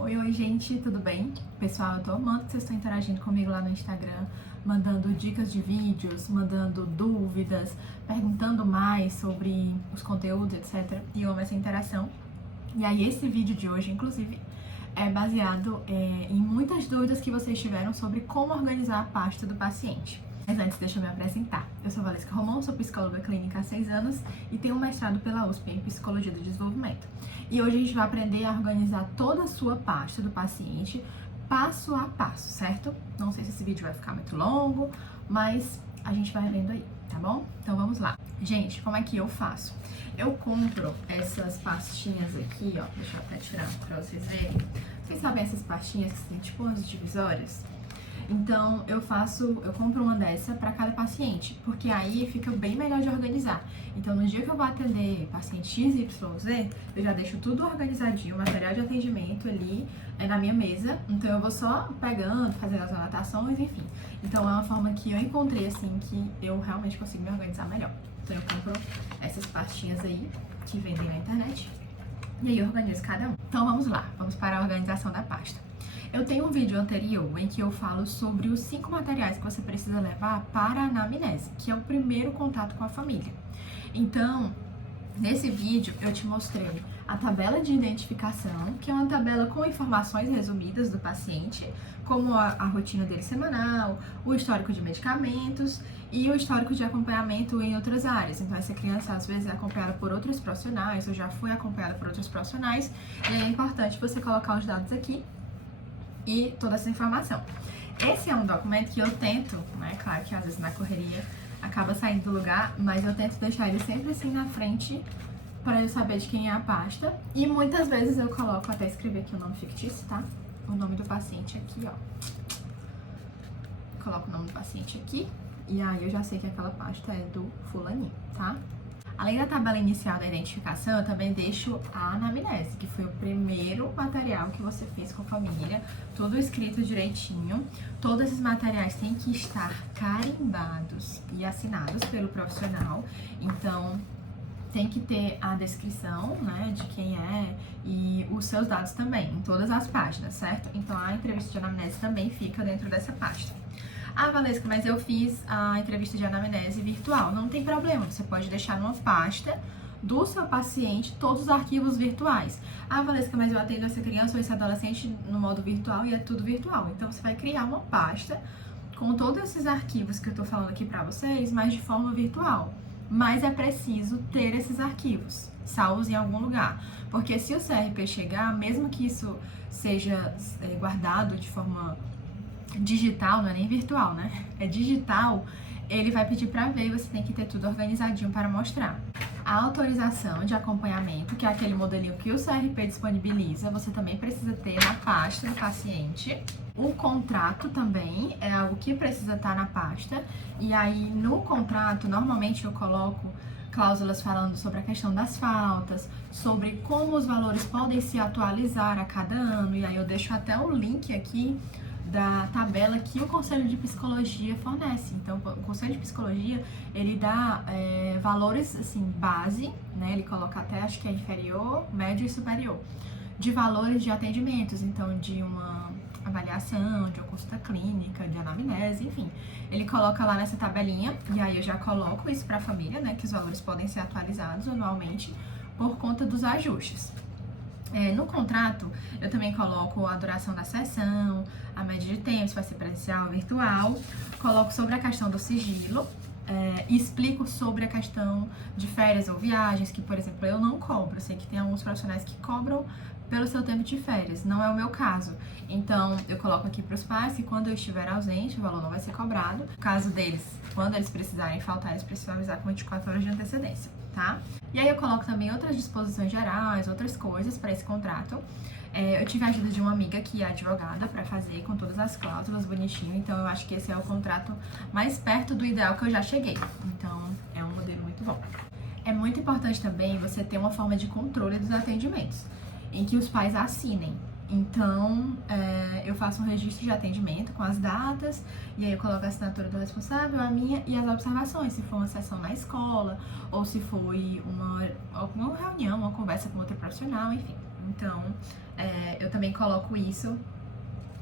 Oi, gente, tudo bem? Pessoal, eu tô amando que vocês estão interagindo comigo lá no Instagram, mandando dicas de vídeos, mandando dúvidas, perguntando mais sobre os conteúdos, etc. E eu amo essa interação. E aí, esse vídeo de hoje, inclusive, é baseado em muitas dúvidas que vocês tiveram sobre como organizar a pasta do paciente. Mas antes, deixa eu me apresentar. Eu sou Valesca Romão, sou psicóloga clínica há 6 anos e tenho um mestrado pela USP em Psicologia do Desenvolvimento. E hoje a gente vai aprender a organizar toda a sua pasta do paciente passo a passo, certo? Não sei se esse vídeo vai ficar muito longo, mas a gente vai vendo aí, tá bom? Então vamos lá. Gente, como é que eu faço? Eu compro essas pastinhas aqui, ó, deixa eu até tirar pra vocês verem. Vocês sabem essas pastinhas que tem tipo umas divisórias? Então eu compro uma dessa para cada paciente, porque aí fica bem melhor de organizar. Então no dia que eu vou atender paciente XYZ, eu já deixo tudo organizadinho, o material de atendimento ali na minha mesa. Então eu vou só pegando, fazendo as anotações, enfim. Então é uma forma que eu encontrei assim que eu realmente consigo me organizar melhor. Então eu compro essas pastinhas aí que vendem na internet e aí eu organizo cada um. Então vamos lá, vamos para a organização da pasta. Eu tenho um vídeo anterior em que eu falo sobre os 5 materiais que você precisa levar para a anamnese, que é o primeiro contato com a família. Então, nesse vídeo eu te mostrei a tabela de identificação, que é uma tabela com informações resumidas do paciente, como a rotina dele semanal, o histórico de medicamentos e o histórico de acompanhamento em outras áreas. Então, essa criança às vezes é acompanhada por outros profissionais ou já foi acompanhada por outros profissionais, e é importante você colocar os dados aqui e toda essa informação. Esse é um documento que eu tento, né, claro que às vezes na correria acaba saindo do lugar, mas eu tento deixar ele sempre assim na frente para eu saber de quem é a pasta. E muitas vezes eu coloco, até escrever aqui o nome fictício, tá? O nome do paciente aqui, ó. Coloco o nome do paciente aqui e aí eu já sei que aquela pasta é do fulaninho, tá? Além da tabela inicial da identificação, eu também deixo a anamnese, que foi o primeiro material que você fez com a família, tudo escrito direitinho. Todos esses materiais têm que estar carimbados e assinados pelo profissional, então tem que ter a descrição, né, de quem é e os seus dados também, em todas as páginas, certo? Então a entrevista de anamnese também fica dentro dessa pasta. Ah, Valesca, mas eu fiz a entrevista de anamnese virtual. Não tem problema, você pode deixar numa pasta do seu paciente todos os arquivos virtuais. Ah, Valesca, mas eu atendo essa criança ou esse adolescente no modo virtual e é tudo virtual. Então você vai criar uma pasta com todos esses arquivos que eu tô falando aqui pra vocês, mas de forma virtual. Mas é preciso ter esses arquivos salvos em algum lugar. Porque se o CRP chegar, mesmo que isso seja guardado de forma digital, não é nem virtual, né? É digital, ele vai pedir para ver e você tem que ter tudo organizadinho para mostrar. A autorização de acompanhamento, que é aquele modelinho que o CRP disponibiliza, você também precisa ter na pasta do paciente. O contrato também é algo que precisa estar na pasta. E aí, no contrato, normalmente eu coloco cláusulas falando sobre a questão das faltas, sobre como os valores podem se atualizar a cada ano. E aí eu deixo até o link aqui da tabela que o Conselho de Psicologia fornece. Então, o Conselho de Psicologia, ele dá valores, assim, base, né? Ele coloca até, acho que é inferior, médio e superior, de valores de atendimentos. Então, de uma avaliação, de uma consulta clínica, de anamnese, enfim. Ele coloca lá nessa tabelinha, e aí eu já coloco isso para a família, né? Que os valores podem ser atualizados anualmente por conta dos ajustes. No contrato, eu também coloco a duração da sessão, a média de tempo, se vai ser presencial ou virtual. Coloco sobre a questão do sigilo e explico sobre a questão de férias ou viagens, que, por exemplo, eu não cobro. Eu sei que tem alguns profissionais que cobram pelo seu tempo de férias, não é o meu caso. Então, eu coloco aqui para os pais que quando eu estiver ausente, o valor não vai ser cobrado. No caso deles, quando eles precisarem faltar, eles precisam avisar com 24 horas de antecedência, tá? E aí eu coloco também outras disposições gerais, outras coisas para esse contrato. Eu tive a ajuda de uma amiga que é advogada para fazer com todas as cláusulas bonitinho, então eu acho que esse é o contrato mais perto do ideal que eu já cheguei. Então, é um modelo muito bom. É muito importante também você ter uma forma de controle dos atendimentos, em que os pais assinem. Então, eu faço um registro de atendimento com as datas, e aí eu coloco a assinatura do responsável, a minha e as observações, se for uma sessão na escola, ou se foi uma reunião, uma conversa com outro profissional, enfim. Então, eu também coloco isso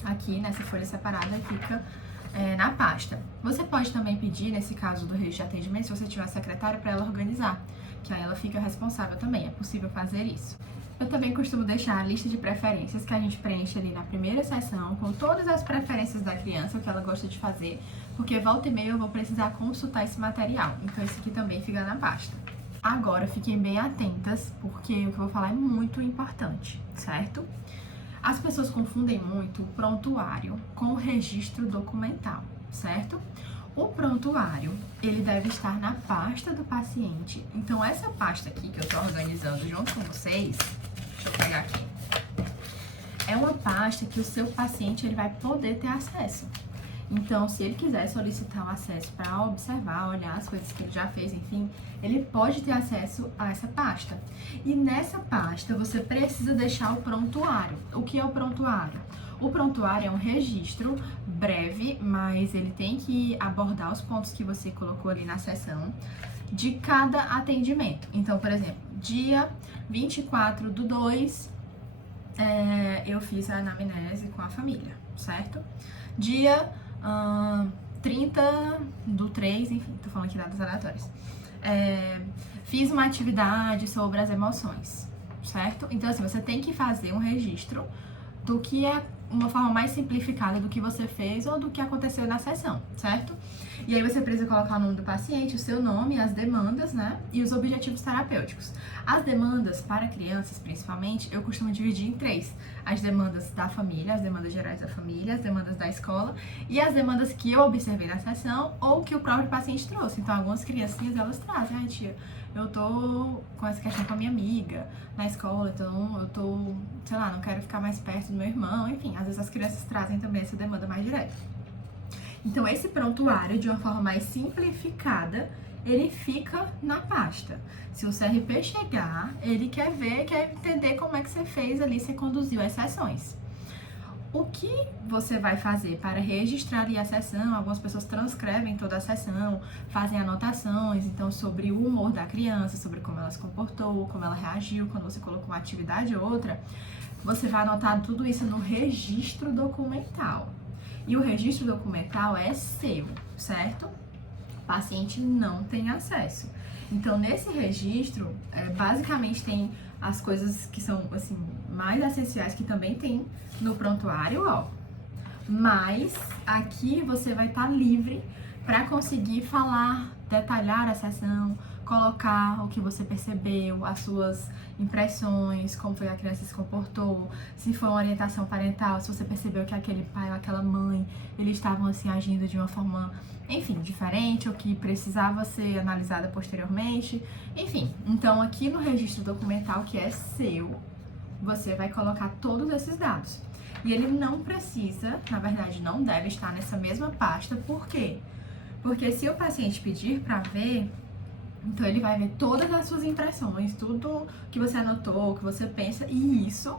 aqui nessa folha separada e fica na pasta. Você pode também pedir, nesse caso do registro de atendimento, se você tiver a secretária, para ela organizar, que aí ela fica responsável também, é possível fazer isso. Eu também costumo deixar a lista de preferências que a gente preenche ali na primeira sessão, com todas as preferências da criança, o que ela gosta de fazer, porque volta e meia eu vou precisar consultar esse material, então esse aqui também fica na pasta. Agora, fiquem bem atentas, porque o que eu vou falar é muito importante, certo? As pessoas confundem muito o prontuário com o registro documental, certo? O prontuário, ele deve estar na pasta do paciente. Então, essa pasta aqui que eu tô organizando junto com vocês, deixa eu pegar aqui, é uma pasta que o seu paciente ele vai poder ter acesso. Então, se ele quiser solicitar o acesso para observar, olhar as coisas que ele já fez, enfim, ele pode ter acesso a essa pasta. E nessa pasta, você precisa deixar o prontuário. O que é o prontuário? O prontuário é um registro breve, mas ele tem que abordar os pontos que você colocou ali na sessão de cada atendimento. Então, por exemplo, dia 24/2, eu fiz a anamnese com a família, certo? Dia 30/3, enfim, tô falando aqui datas aleatórias. Fiz uma atividade sobre as emoções, certo? Então, assim, você tem que fazer um registro do que é uma forma mais simplificada do que você fez ou do que aconteceu na sessão, certo? E aí você precisa colocar o nome do paciente, o seu nome, as demandas, né? E os objetivos terapêuticos. As demandas para crianças, principalmente, eu costumo dividir em 3. As demandas da família, as demandas gerais da família, as demandas da escola e as demandas que eu observei na sessão ou que o próprio paciente trouxe. Então, algumas criancinhas, elas trazem, ai tia, eu tô com essa questão com a minha amiga na escola, então eu tô, sei lá, não quero ficar mais perto do meu irmão, enfim, às vezes as crianças trazem também essa demanda mais direta. Então, esse prontuário, de uma forma mais simplificada, ele fica na pasta. Se o CRP chegar, ele quer ver, quer entender como é que você fez ali, você conduziu as sessões. O que você vai fazer para registrar ali a sessão? Algumas pessoas transcrevem toda a sessão, fazem anotações, então, sobre o humor da criança, sobre como ela se comportou, como ela reagiu quando você colocou uma atividade ou outra. Você vai anotar tudo isso no registro documental. E o registro documental é seu, certo? O paciente não tem acesso. Então, nesse registro, basicamente tem as coisas que são, assim, mais essenciais, que também tem no prontuário, ó. Mas aqui você vai estar livre para conseguir falar, detalhar a sessão, colocar o que você percebeu, as suas impressões, como foi a criança se comportou, se foi uma orientação parental, se você percebeu que aquele pai ou aquela mãe, eles estavam assim agindo de uma forma, enfim, diferente, ou que precisava ser analisada posteriormente, enfim. Então, aqui no registro documental, que é seu, você vai colocar todos esses dados. E ele não precisa, na verdade, não deve estar nessa mesma pasta. Por quê? Porque se o paciente pedir para ver, então ele vai ver todas as suas impressões, tudo que você anotou, o que você pensa, e isso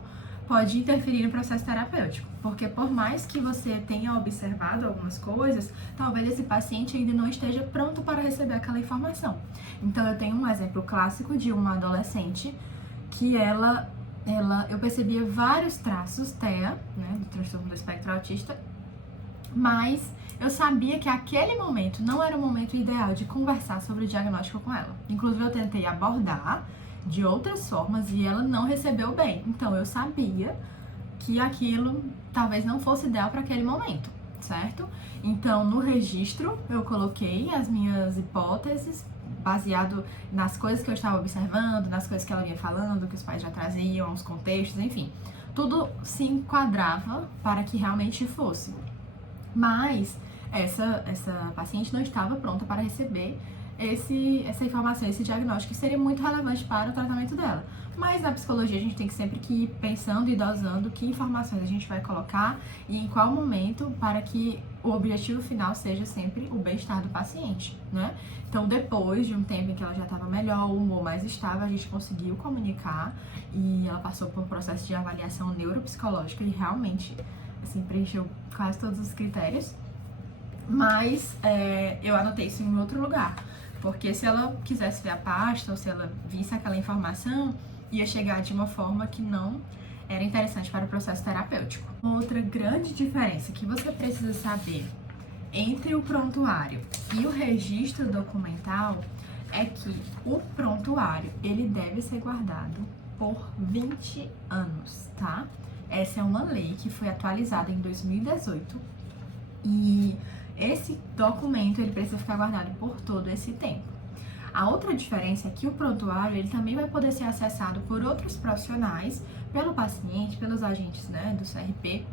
pode interferir no processo terapêutico. Porque por mais que você tenha observado algumas coisas, talvez esse paciente ainda não esteja pronto para receber aquela informação. Então eu tenho um exemplo clássico de uma adolescente que eu percebia vários traços TEA, né, do transtorno do espectro autista, mas eu sabia que aquele momento não era o momento ideal de conversar sobre o diagnóstico com ela. Inclusive, eu tentei abordar de outras formas e ela não recebeu bem. Então, eu sabia que aquilo talvez não fosse ideal para aquele momento, certo? Então, no registro, eu coloquei as minhas hipóteses, baseado nas coisas que eu estava observando, nas coisas que ela vinha falando, que os pais já traziam, os contextos, enfim. Tudo se enquadrava para que realmente fosse. Mas essa paciente não estava pronta para receber essa informação, esse diagnóstico, que seria muito relevante para o tratamento dela. Mas na psicologia a gente tem que sempre que ir pensando e dosando que informações a gente vai colocar e em qual momento, para que o objetivo final seja sempre o bem-estar do paciente, né? Então, depois de um tempo em que ela já estava melhor, o humor mais estável, a gente conseguiu comunicar e ela passou por um processo de avaliação neuropsicológica e realmente, assim, preencheu quase todos os critérios. Mas eu anotei isso em outro lugar, porque se ela quisesse ver a pasta ou se ela visse aquela informação, ia chegar de uma forma que não era interessante para o processo terapêutico. Outra grande diferença que você precisa saber entre o prontuário e o registro documental é que o prontuário, ele deve ser guardado por 20 anos, tá? Essa é uma lei que foi atualizada em 2018 e esse documento, ele precisa ficar guardado por todo esse tempo. A outra diferença é que o prontuário, ele também vai poder ser acessado por outros profissionais, pelo paciente, pelos agentes, né, do CRP.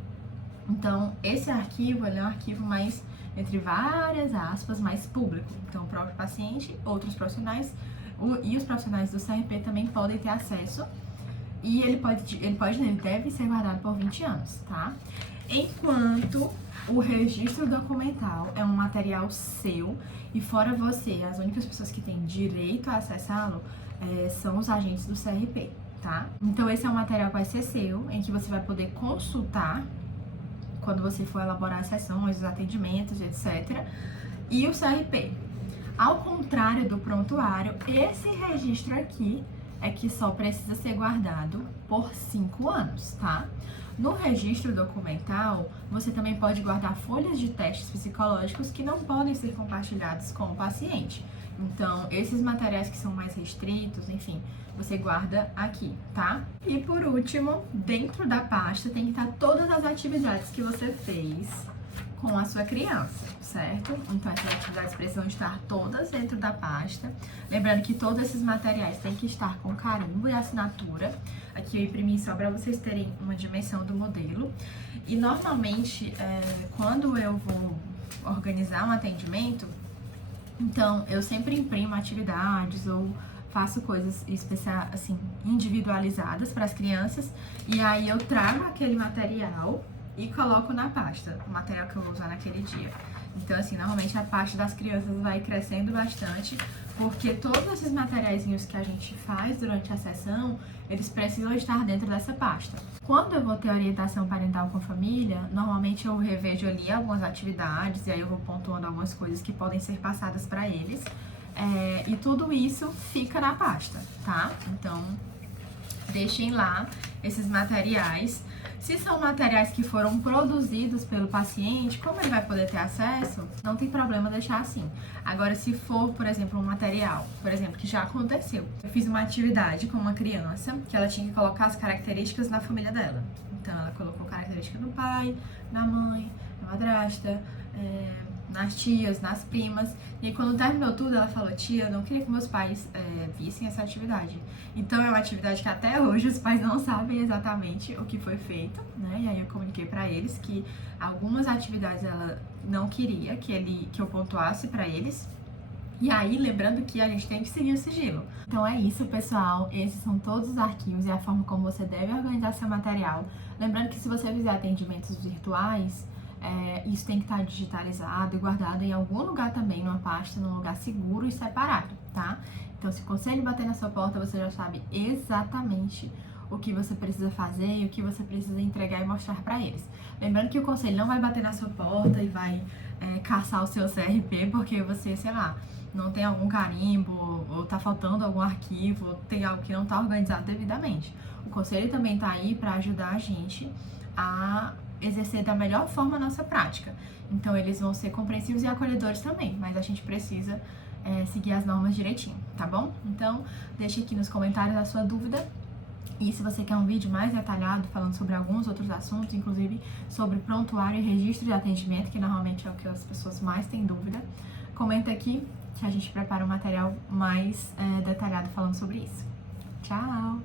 Então, esse arquivo, ele é um arquivo mais, entre várias aspas, mais público. Então, o próprio paciente, outros profissionais e os profissionais do CRP também podem ter acesso. E ele deve ser guardado por 20 anos, tá? Enquanto o registro documental é um material seu e fora você, as únicas pessoas que têm direito a acessá-lo são os agentes do CRP, tá? Então, esse é um material que vai ser seu, em que você vai poder consultar quando você for elaborar as sessões, os atendimentos, etc. E o CRP. Ao contrário do prontuário, esse registro aqui é que só precisa ser guardado por 5 anos, tá? No registro documental, você também pode guardar folhas de testes psicológicos que não podem ser compartilhados com o paciente. Então, esses materiais que são mais restritos, enfim, você guarda aqui, tá? E por último, dentro da pasta tem que estar todas as atividades que você fez com a sua criança, certo? Então, essas atividades precisam estar todas dentro da pasta. Lembrando que todos esses materiais têm que estar com carimbo e assinatura. Aqui eu imprimi só para vocês terem uma dimensão do modelo. E normalmente, quando eu vou organizar um atendimento, então eu sempre imprimo atividades ou faço coisas especiais, assim, individualizadas para as crianças. E aí eu trago aquele material e coloco na pasta, o material que eu vou usar naquele dia. Então, assim, normalmente a pasta das crianças vai crescendo bastante, porque todos esses materiaizinhos que a gente faz durante a sessão, eles precisam estar dentro dessa pasta. Quando eu vou ter orientação parental com a família, normalmente eu revejo ali algumas atividades, e aí eu vou pontuando algumas coisas que podem ser passadas para eles, e tudo isso fica na pasta, tá? Então, deixem lá esses materiais. Se são materiais que foram produzidos pelo paciente, como ele vai poder ter acesso, não tem problema deixar assim. Agora, se for, por exemplo, um material, por exemplo, que já aconteceu. Eu fiz uma atividade com uma criança que ela tinha que colocar as características na família dela. Então, ela colocou características do pai, da mãe, da madrasta, nas tias, nas primas. E aí, quando terminou tudo, ela falou: tia, eu não queria que meus pais vissem essa atividade. Então, é uma atividade que até hoje os pais não sabem exatamente o que foi feito, né? E aí eu comuniquei pra eles que algumas atividades ela não queria que eu pontuasse pra eles. E aí, lembrando que a gente tem que seguir o sigilo. Então é isso, pessoal. Esses são todos os arquivos e a forma como você deve organizar seu material. Lembrando que se você fizer atendimentos virtuais, isso tem que estar digitalizado e guardado em algum lugar também, numa pasta, num lugar seguro e separado, tá? Então, se o conselho bater na sua porta, você já sabe exatamente o que você precisa fazer e o que você precisa entregar e mostrar para eles. Lembrando que o conselho não vai bater na sua porta e vai caçar o seu CRP porque você, sei lá, não tem algum carimbo, ou tá faltando algum arquivo, ou tem algo que não tá organizado devidamente. O conselho também tá aí para ajudar a gente a exercer da melhor forma a nossa prática. Então, eles vão ser compreensivos e acolhedores também, mas a gente precisa seguir as normas direitinho, tá bom? Então, deixe aqui nos comentários a sua dúvida. E se você quer um vídeo mais detalhado falando sobre alguns outros assuntos, inclusive sobre prontuário e registro de atendimento, que normalmente é o que as pessoas mais têm dúvida, comenta aqui que a gente prepara um material mais detalhado falando sobre isso. Tchau!